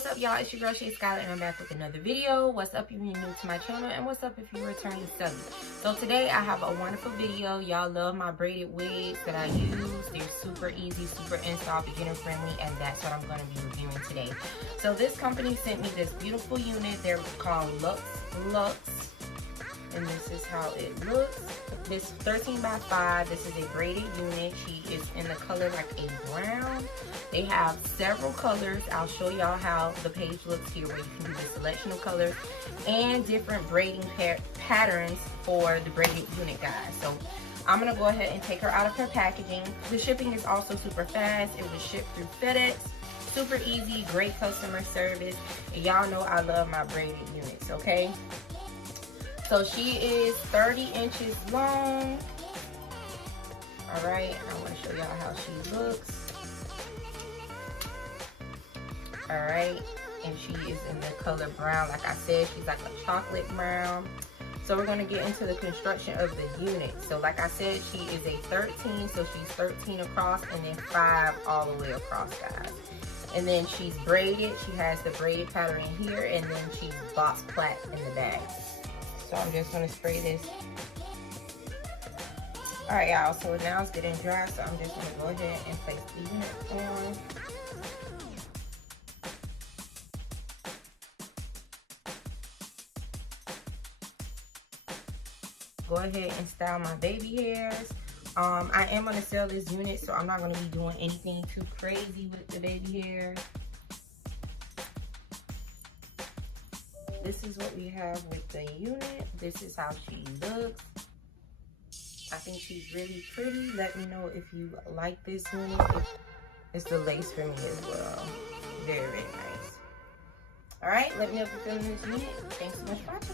What's up, y'all? It's your girl Shay Skylar, and I'm back with another video. What's up if you're new to my channel, and what's up if you're returning subby? So today I have a wonderful video. Y'all love my braided wigs that I use. They're super easy, super install, beginner friendly, and that's what I'm going to be reviewing today. So this company sent me this beautiful unit. They're called Luxlux, and this is how it looks. This 13 by 5. This is a braided unit. She is in the color like a brown. They have several colors. I'll show y'all how the page looks here, where you can do the selection of colors and different braiding patterns for the braided unit, guys. So I'm gonna go ahead and take her out of her packaging. The shipping is also super fast. It was shipped through FedEx. Super easy, great customer service. And y'all know I love my braided units, okay? So she is 30 inches long. All right, I want to show y'all how she looks. All right, and she is in the color brown. Like I said, she's like a chocolate brown. So we're going to get into the construction of the unit. So like I said, she is a 13, so she's 13 across and then 5 all the way across, guys. And then she's braided. She has the braid pattern in here, and then she's box plat in the bag. So I'm just going to spray this. All right, y'all, so now it's getting dry, so I'm just going to go ahead and place the unit on. Go ahead and style my baby hairs. I am going to sell this unit, so I'm not going to be doing anything too crazy with the baby hair. This is what we have with the unit. This is how she looks. I think she's really pretty. Let me know if you like this unit. It's the lace for me as well. Very, very nice. All right, let me know if you're feeling this unit. Thanks so much for watching.